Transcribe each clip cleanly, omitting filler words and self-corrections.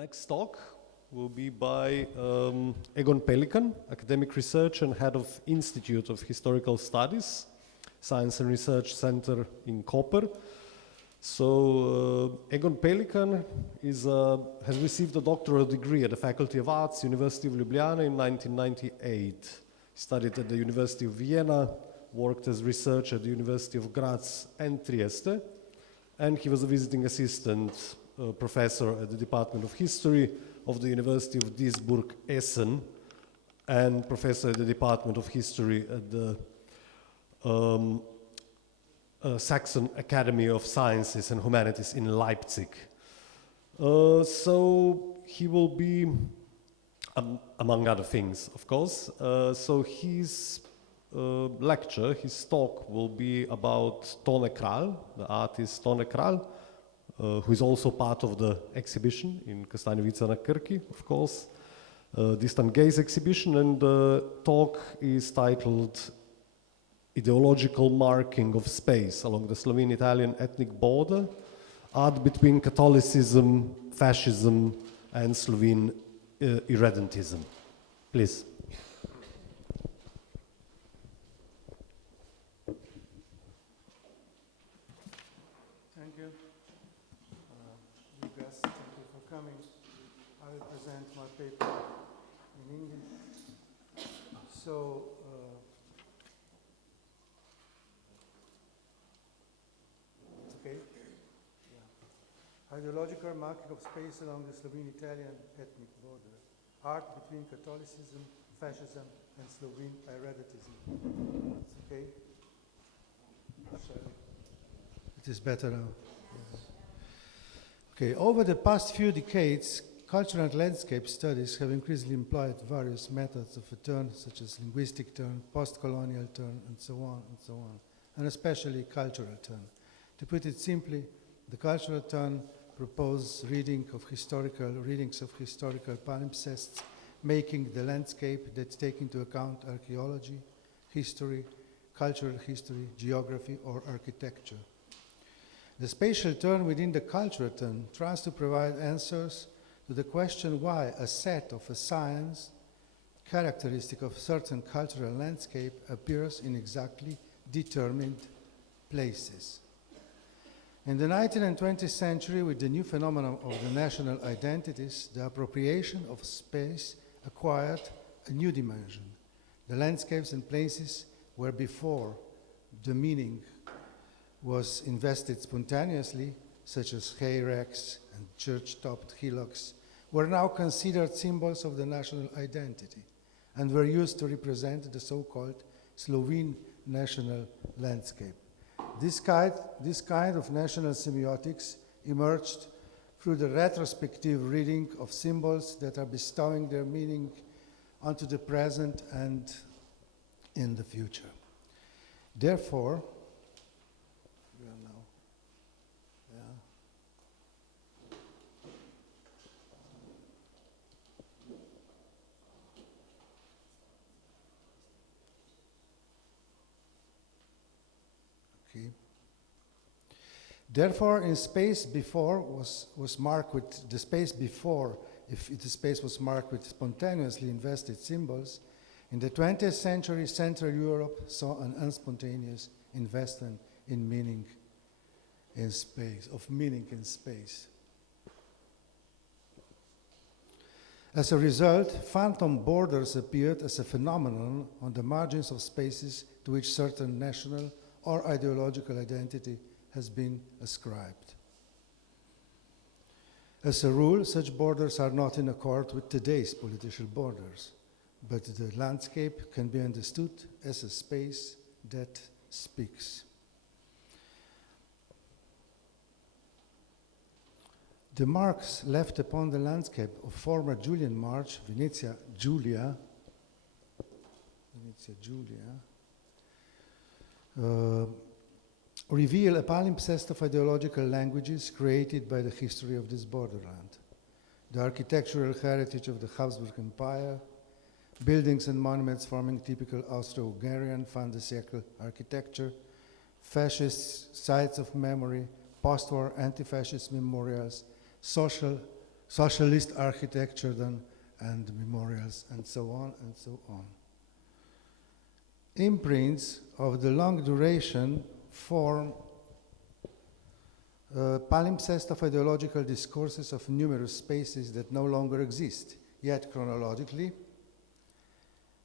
next talk will be by Egon PELIKAN, academic researcher and head of Institute of Historical Studies, Science and Research Center in Koper. So Egon PELIKAN has received a doctoral degree at the Faculty of Arts, University of Ljubljana in 1998. Studied at the University of Vienna, worked as researcher at the University of Graz and Trieste, and he was a visiting assistant professor at the Department of History of the University of Duisburg-Essen and professor at the Department of History at the Saxon Academy of Sciences and Humanities in Leipzig. So he will be, among other things, of course, so his lecture, his talk will be about Tone Král, the artist Tone Král, who is also part of the exhibition in Kostanjevica na Krki, of course, Distant Gaze exhibition, and the talk is titled Ideological Marking of Space along the Slovene-Italian ethnic border, art between Catholicism, fascism, and Slovene irredentism. Please. Thank you. You guys, thank you for coming. I will present my paper in English. So, it's okay? Yeah. Ideological marking of space along the Slovene-Italian ethnic border. Art between Catholicism, fascism, and Slovene irredentism. It's okay? It is better now. Okay, over the past few decades, cultural and landscape studies have increasingly employed various methods of a turn, such as linguistic turn, post-colonial turn, and so on, and especially cultural turn. To put it simply, the cultural turn proposes readings of historical palimpsests, making the landscape that take into account archaeology, history, cultural history, geography, or architecture. The spatial turn within the cultural turn tries to provide answers to the question why a set of a science characteristic of certain cultural landscape appears in exactly determined places. In the 19th and 20th century, with the new phenomenon of the national identities, the appropriation of space acquired a new dimension. The landscapes and places where before the meaning was invested spontaneously, such as hayracks and church-topped hillocks, were now considered symbols of the national identity and were used to represent the so-called Slovene national landscape. This kind of national semiotics emerged through the retrospective reading of symbols that are bestowing their meaning onto the present and in the future. Therefore, Therefore, in space before was marked with the space before, if the space was marked with spontaneously invested symbols, in the 20th century, Central Europe saw an unspontaneous investment in meaning in space, As a result, phantom borders appeared as a phenomenon on the margins of spaces to which certain national or ideological identity has been ascribed. As a rule, such borders are not in accord with today's political borders, but the landscape can be understood as a space that speaks. The marks left upon the landscape of former Julian March, Venetia Giulia, reveal a palimpsest of ideological languages created by the history of this borderland. The architectural heritage of the Habsburg Empire, buildings and monuments forming typical Austro-Hungarian fin de siècle architecture, fascist sites of memory, post-war anti-fascist memorials, social socialist architecture then, and memorials, and so on and so on. Imprints of the long duration form palimpsest of ideological discourses of numerous spaces that no longer exist, yet chronologically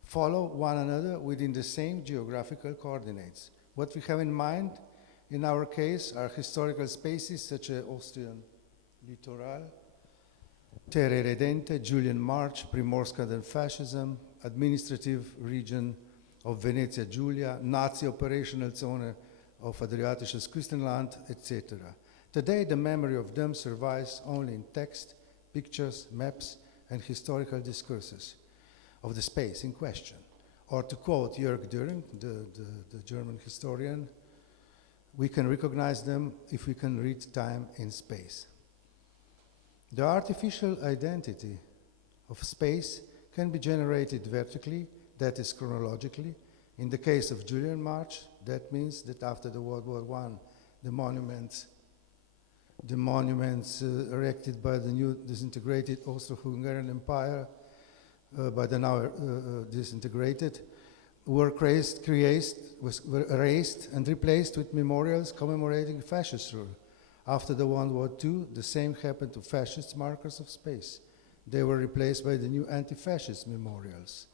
follow one another within the same geographical coordinates. What we have in mind in our case are historical spaces such as Austrian Littoral, Terre Redente, Julian March, Primorska and Fascism, administrative region of Venezia Giulia, Nazi operational zone of Adriatisches Küstenland, etc. Today, the memory of them survives only in text, pictures, maps, and historical discourses of the space in question. Or to quote Jörg Dürring, the German historian, we can recognize them if we can read time in space. The artificial identity of space can be generated vertically, that is chronologically. In the case of Julian March, that means that after the World War I, the monuments erected by the new disintegrated Austro-Hungarian Empire, by the now disintegrated, were erased and replaced with memorials commemorating fascist rule. After the World War II, the same happened to fascist markers of space. They were replaced by the new anti-fascist memorials.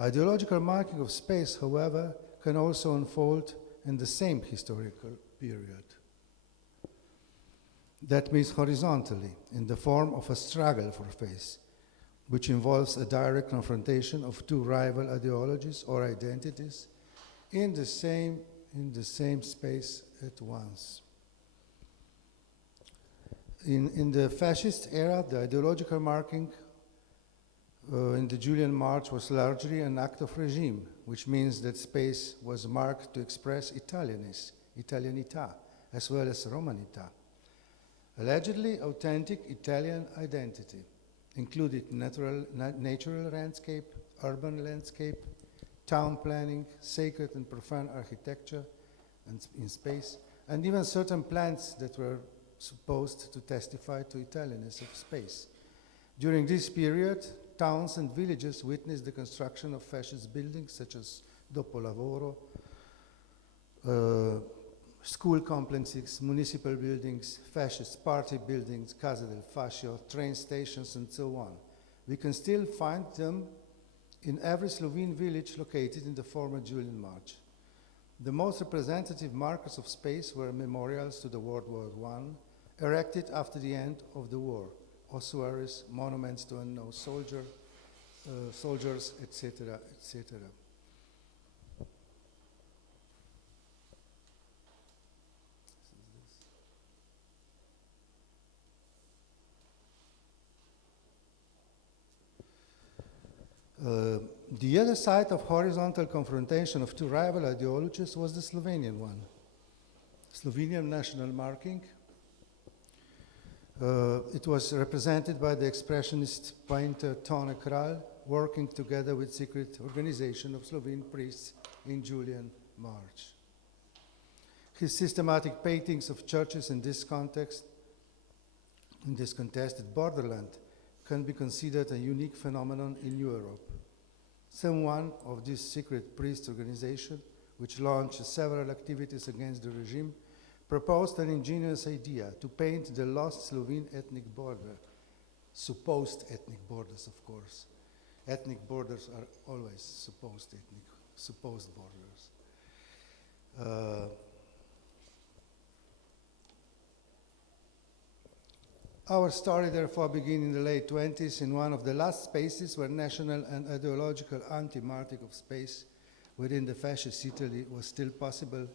Ideological marking of space, however, can also unfold in the same historical period. That means horizontally, in the form of a struggle for space, which involves a direct confrontation of two rival ideologies or identities in the same space at once. In the fascist era, the ideological marking in the Julian March was largely an act of regime, which means that space was marked to express Italianità, as well as Romanità. Allegedly authentic Italian identity included natural landscape, urban landscape, town planning, sacred and profane architecture and in space, and even certain plants that were supposed to testify to Italianness of space. During this period, towns and villages witnessed the construction of fascist buildings such as Dopolavoro, school complexes, municipal buildings, fascist party buildings, Casa del Fascio, train stations, and so on. We can still find them in every Slovene village located in the former Julian March. The most representative markers of space were memorials to the World War I, erected after the end of the war, ossuaries, monuments to unknown soldiers, etc., etc. The other side of horizontal confrontation of two rival ideologies was the Slovenian one. Slovenian national marking. It was represented by the expressionist painter Tone Kralj, working together with secret organization of Slovene priests in Julian March. His systematic paintings of churches in this context, in this contested borderland, can be considered a unique phenomenon in Europe. Someone of this secret priest organization, which launched several activities against the regime, proposed an ingenious idea to paint the lost Slovene ethnic border, supposed ethnic borders, of course. Ethnic borders are always supposed borders. Our story, therefore, begins in the late 20s in one of the last spaces where national and ideological anti-marking of space within the fascist Italy was still possible,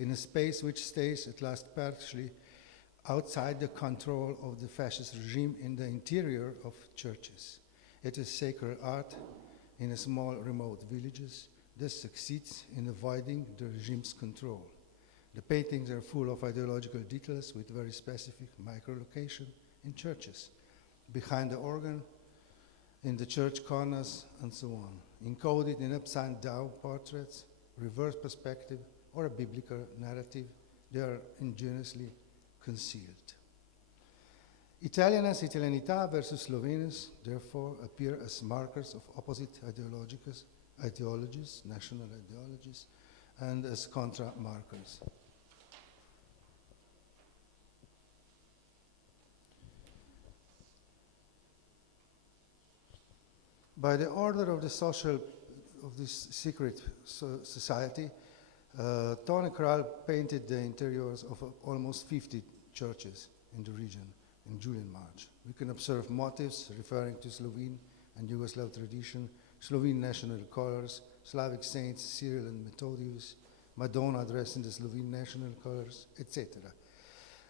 in a space which stays at last partially outside the control of the fascist regime in the interior of churches. It is sacred art in a small remote villages that succeeds in avoiding the regime's control. The paintings are full of ideological details with very specific micro-location in churches, behind the organ, in the church corners, and so on, encoded in upside-down portraits, reverse perspective, or a biblical narrative. They are ingeniously concealed. Italianas, Italianità versus Slovenus, therefore, appear as markers of opposite ideologies, national ideologies, and as contra-markers. By the order of the of this secret society, Tone Kral painted the interiors of almost 50 churches in the region in Julian March. We can observe motifs referring to Slovene and Yugoslav tradition, Slovene national colors, Slavic saints Cyril and Methodius, Madonna dressed in the Slovene national colors, etc.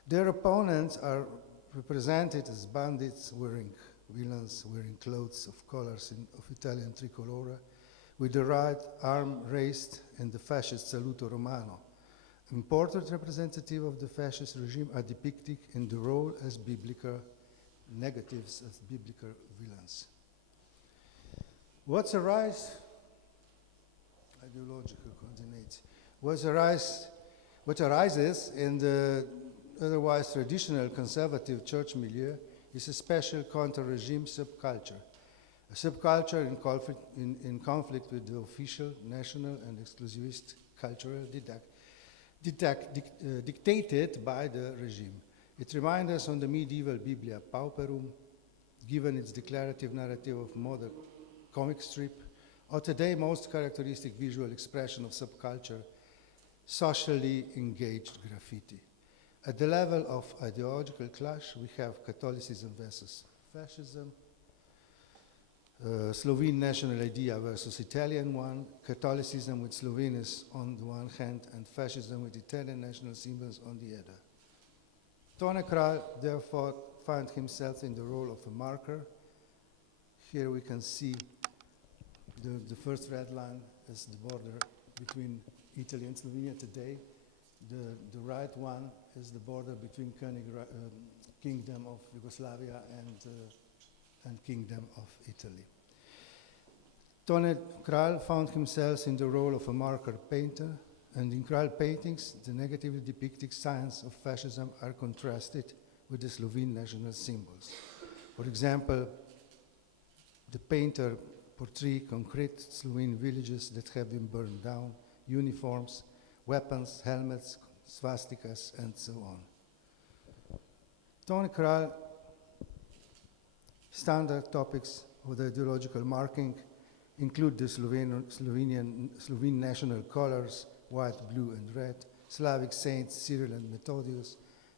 Their opponents are represented as bandits villains wearing clothes of colors of Italian tricolore, with the right arm raised in the fascist saluto romano. Important representative of the fascist regime are depicted in the role as biblical negatives, as biblical villains. What arises in the otherwise traditional conservative church milieu is a special counter-regime subculture, a subculture in conflict with the official, national, and exclusivist cultural dictated by the regime. It reminds us on the medieval Biblia Pauperum, given its declarative narrative of modern comic strip, or today most characteristic visual expression of subculture, socially engaged graffiti. At the level of ideological clash, we have Catholicism versus fascism, Slovene national idea versus Italian one, Catholicism with Slovenes on the one hand, and fascism with Italian national symbols on the other. Tone Kral therefore found himself in the role of a marker. Here we can see the first red line as the border between Italy and Slovenia today. The right one is the border between Kingdom of Yugoslavia and Kingdom of Italy. Tone Kral found himself in the role of a marker painter, and in Kral paintings, the negatively depicted signs of fascism are contrasted with the Slovene national symbols. For example, the painter portrays concrete Slovene villages that have been burned down, uniforms, weapons, helmets, swastikas, and so on. Tone Kral standard topics of the ideological marking include the Slovene national colors, white, blue, and red, Slavic saints Cyril and Methodius,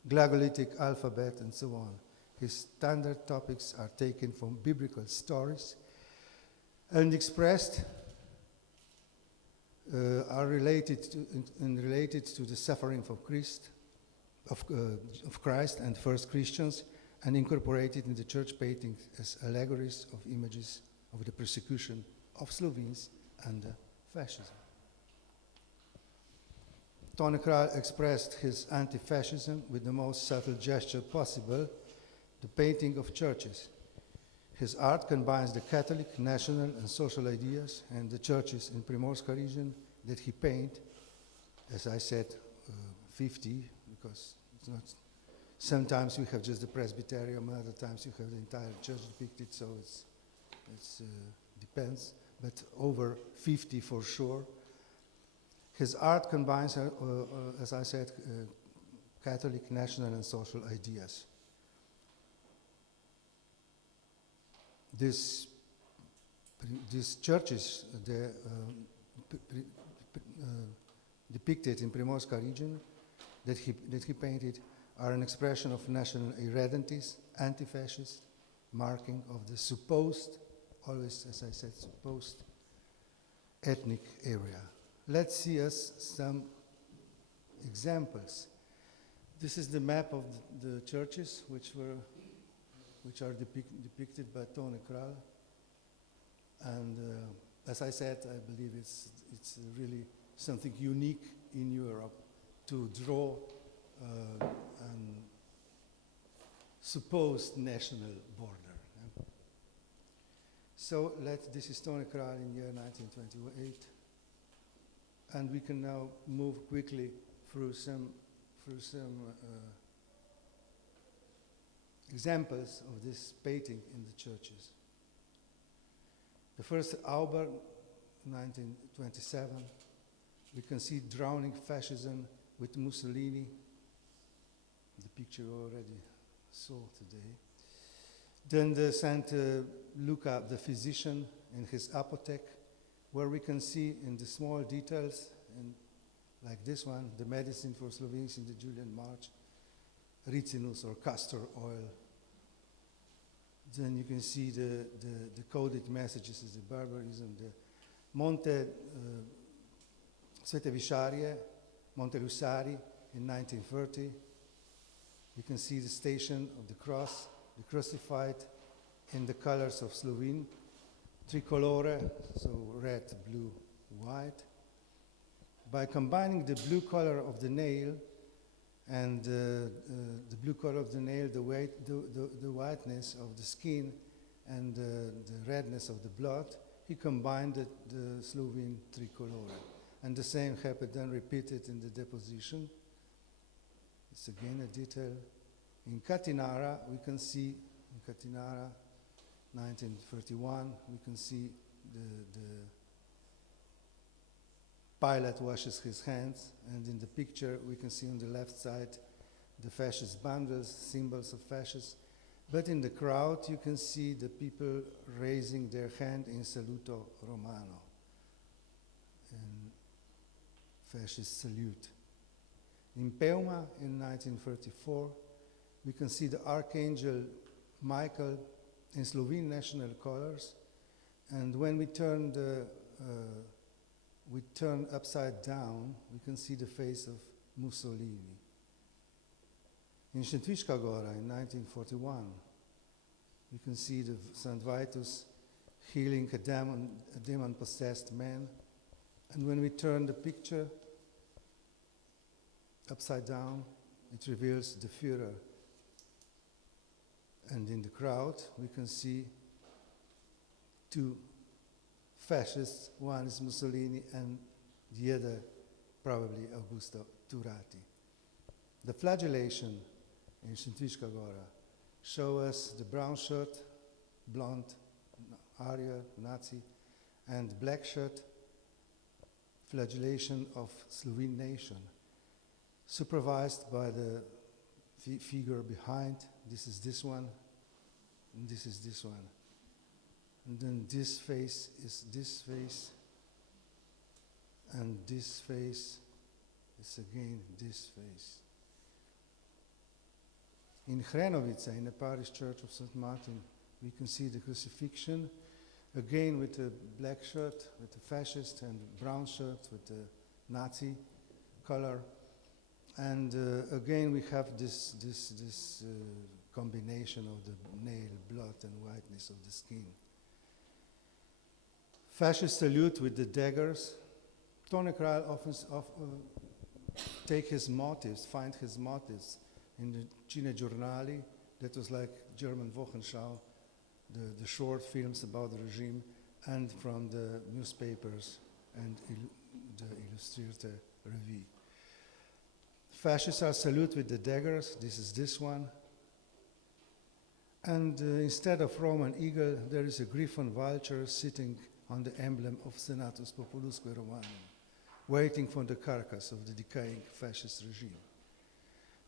Glagolitic alphabet, and so on. His standard topics are taken from biblical stories and expressed are related to the suffering of Christ and first Christians, and incorporated in the church paintings as allegories of images of the persecution of Slovenes under fascism. Tone Kral expressed his anti-fascism with the most subtle gesture possible, the painting of churches. His art combines the Catholic, national, and social ideas and the churches in Primorska region that he painted, as I said, 50, because it's not. Sometimes you have just the presbyterium, other times you have the entire church depicted, so it's depends, but over 50 for sure. His art combines, as I said, Catholic, national, and social ideas. These churches depicted in Primorska region that he painted are an expression of national irredentism, anti-fascist, marking of the supposed, always as I said, supposed ethnic area. Let's see some examples. This is the map of the churches which are depicted by Tone Kral, and as I said, I believe it's really something unique in Europe to draw an supposed national border. So this is Tone Kral in year 1928, and we can now move quickly through some examples of this painting in the churches. The first Auber, 1927, we can see drowning fascism with Mussolini, the picture we already saw today. Then the Saint Luca, the physician, in his apothec, where we can see in the small details, and like this one, the medicine for Slovenes in the Julian March, ricinus or castor oil. Then you can see the coded messages is the barbarism, the Monte Svete Visarije, Monte Lusari in 1930. You can see the station of the cross, the crucified in the colors of Slovene, tricolore, so red, blue, white. By combining the blue color of the nail and the blue color of the nail, the whiteness of the skin, and the redness of the blood, he combined the Slovene tricolore. And the same happened then repeated in the deposition. It's again a detail. In Catinara, we can see, in Catinara, 1931, we can see the Pilate washes his hands, and in the picture we can see on the left side the fascist bundles, symbols of fascists. But in the crowd you can see the people raising their hand in saluto romano, in fascist salute. In Peuma in 1934 we can see the Archangel Michael in Slovene national colors, and when we turn upside down, we can see the face of Mussolini. In Šentviška Gora in 1941, you can see the St. Vitus healing a demon-possessed man. And when we turn the picture upside down, it reveals the Führer. And in the crowd, we can see two fascists. One is Mussolini and the other probably Augusto Turati. The flagellation in Šentviška Gora show us the brown shirt, blonde, Arya, Nazi, and black shirt, flagellation of Slovene nation, supervised by the figure behind. This is this one, and this is this one. And then this face is this face, and this face is again this face. In Hrenovica, in the parish church of St. Martin, we can see the crucifixion, again with a black shirt, with a fascist, and brown shirt with a Nazi color. And again, we have this combination of the nail, blood, and whiteness of the skin. Fascist salute with the daggers. Tone Král often find his motives in the Cinegiornali, that was like German Wochenschau, the short films about the regime, and from the newspapers and the Illustrierte Revue. Fascists are salute with the daggers. This is this one. And instead of Roman eagle, there is a griffon vulture sitting on the emblem of Senatus Populusque Romanum, waiting for the carcass of the decaying fascist regime.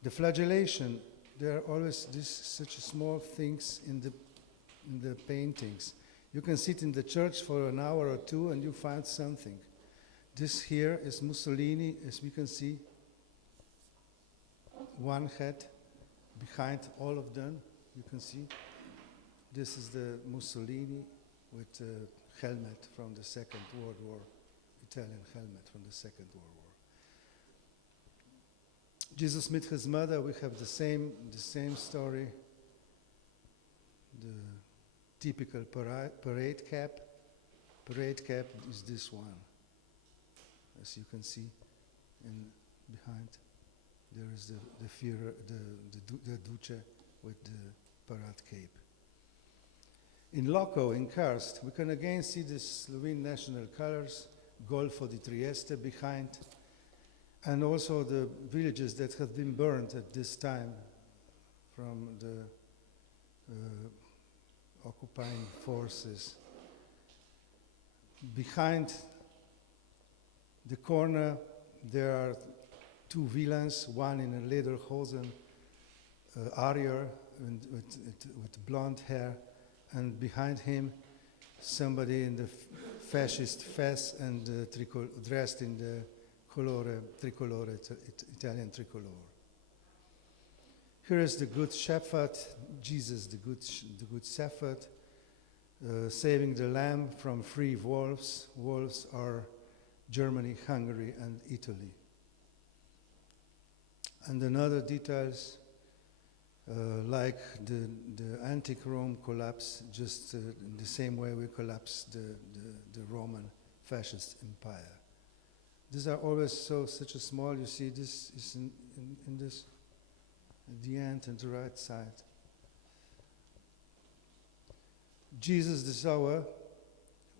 The flagellation, there are always such small things in the paintings. You can sit in the church for an hour or two and you find something. This here is Mussolini, as we can see, one head behind all of them, you can see. This is the Mussolini with a helmet from the Second World War, Italian helmet from the Second World War. Jesus met his mother, we have the same story. The typical parade cap. Parade cap is this one, as you can see, and behind there is the Führer, the Duce with the parade cape. In Loco, in Karst, we can again see the Slovene national colors, Golfo di Trieste behind, and also the villages that have been burned at this time from the occupying forces. Behind the corner, there are two villains, one in a lederhosen arrier and with blonde hair, and behind him, somebody in the fascist fez and dressed in the tricolore, Italian tricolore. Here is the Good Shepherd, Jesus, the Good Shepherd, saving the lamb from free wolves. Wolves are Germany, Hungary, and Italy. And another details, like the antique Rome collapse, just in the same way we collapsed the Roman fascist empire. These are always such a small, you see this is in this, at the end and the right side. Jesus the Sower,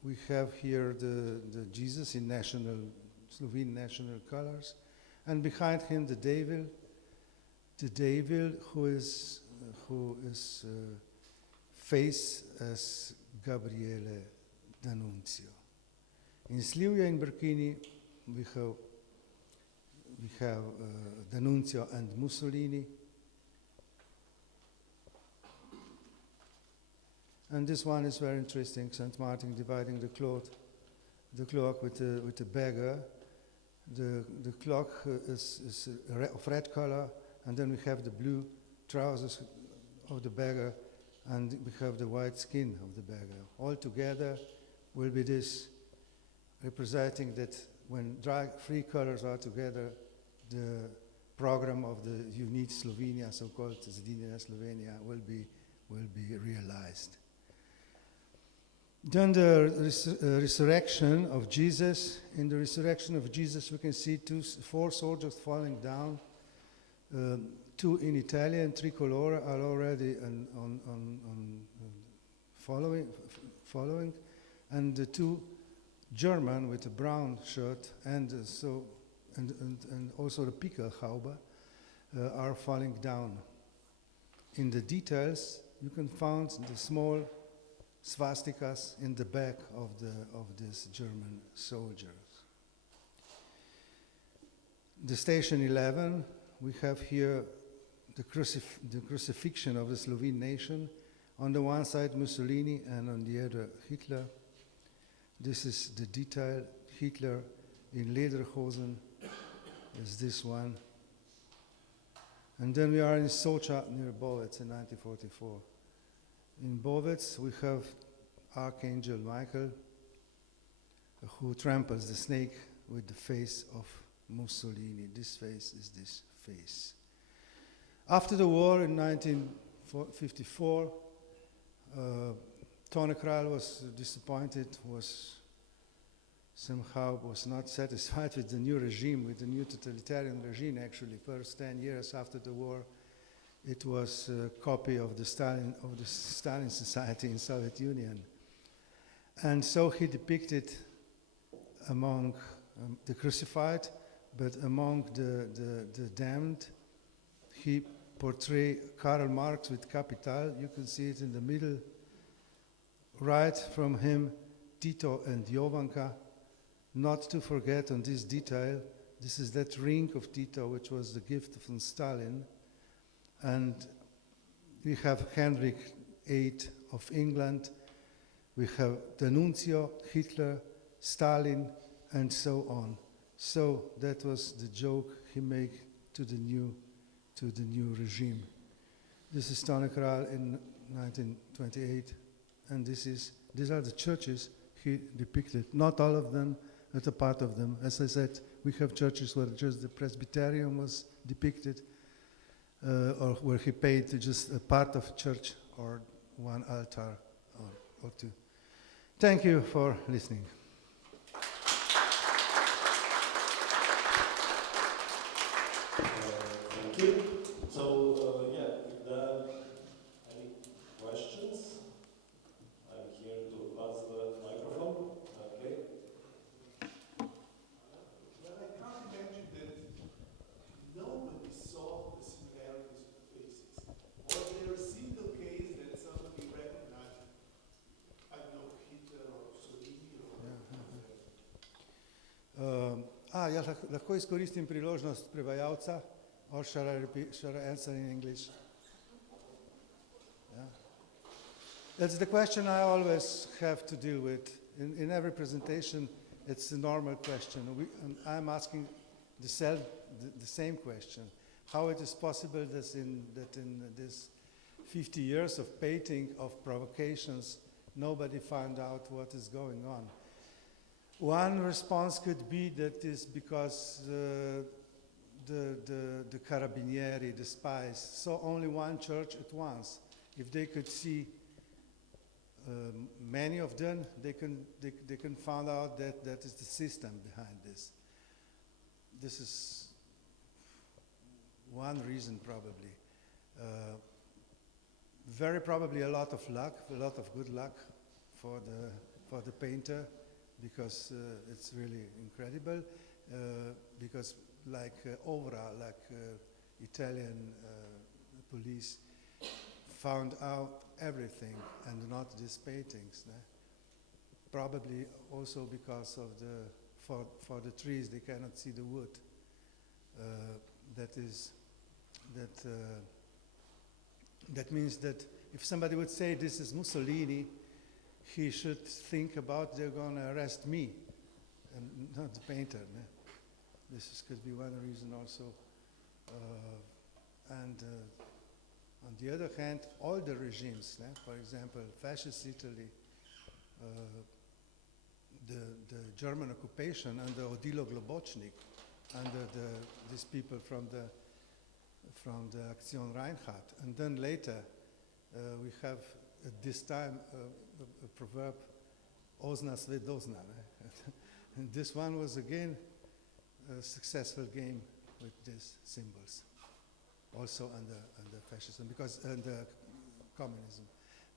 we have here the Jesus in Slovene national colors, and behind him the devil who is face as Gabriele D'Annunzio. In Slivja in Burkini we have D'Annunzio and Mussolini. And this one is very interesting, St. Martin dividing the cloak with the beggar. The cloak is of red color, and then we have the blue trousers of the beggar, and we have the white skin of the beggar. All together will be this, representing that when three colors are together, the program of the unique Slovenia, so-called Zedinjena Slovenia, will be realized. Then the resurrection of Jesus. In the resurrection of Jesus, we can see four soldiers falling down. Two in Italian tricolore are already following, and the two German with a brown shirt and also the Pickelhaube are falling down. In the details, you can find the small swastikas in the back of these German soldiers. The station 11, we have here the crucifixion of the Slovene nation. On the one side Mussolini and on the other Hitler. This is the detail. Hitler in lederhosen is this one. And then we are in Socha near Bovec in 1944. In Bovec, we have Archangel Michael, who tramples the snake with the face of Mussolini. This face is this face. After the war in 1954, Tone Kralj was disappointed, was not satisfied with the new regime, with the new totalitarian regime. Actually, first 10 years after the war, it was a copy of the Stalin society in Soviet Union. And so he depicted among the crucified, but among the damned, he portrayed Karl Marx with capital. You can see it in the middle. Right from him, Tito and Jovanka. Not to forget on this detail, this is that ring of Tito, which was the gift from Stalin. And we have Henrik VIII of England, we have D'Annunzio, Hitler, Stalin, and so on. So that was the joke he made to the new regime. This is Tone Kralj in 1928, and these are the churches he depicted. Not all of them, but a part of them. As I said, we have churches where just the Presbyterium was depicted, or where he paid just a part of church or one altar or two. Thank you for listening. Thank you. So, if there are any questions, I'm here to pass the microphone. Okay. Well, I can't imagine that nobody saw the similarities of the faces. Was there a single case that lahko izkoristim priložnost prevajalca, or shall I answer in English? Yeah. That's the question I always have to deal with. In every presentation, it's a normal question. I'm asking the same question. How it is possible that in this 50 years of painting, of provocations, nobody found out what is going on. One response could be that is because the carabinieri, the spies, saw only one church at once. If they could see many of them, they can find out that that is the system behind this. This is one reason probably. Very probably a lot of luck, a lot of good luck for the painter, because it's really incredible. Because like Ovra, like Italian police, found out everything and not these paintings. Probably also because of for the trees they cannot see the wood. That means that if somebody would say this is Mussolini, he should think about they're going to arrest me and not the painter. Could be one reason also. On the other hand, all the regimes, for example, fascist Italy, the German occupation under Odilo Globocnik, under these people from the Aktion Reinhardt, and then later we have at this time a proverb, "Ozna sve dozna." And this one was again a successful game with these symbols, also under fascism, because under communism,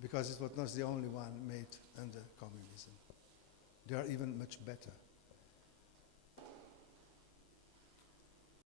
because it was not the only one made under communism. They are even much better.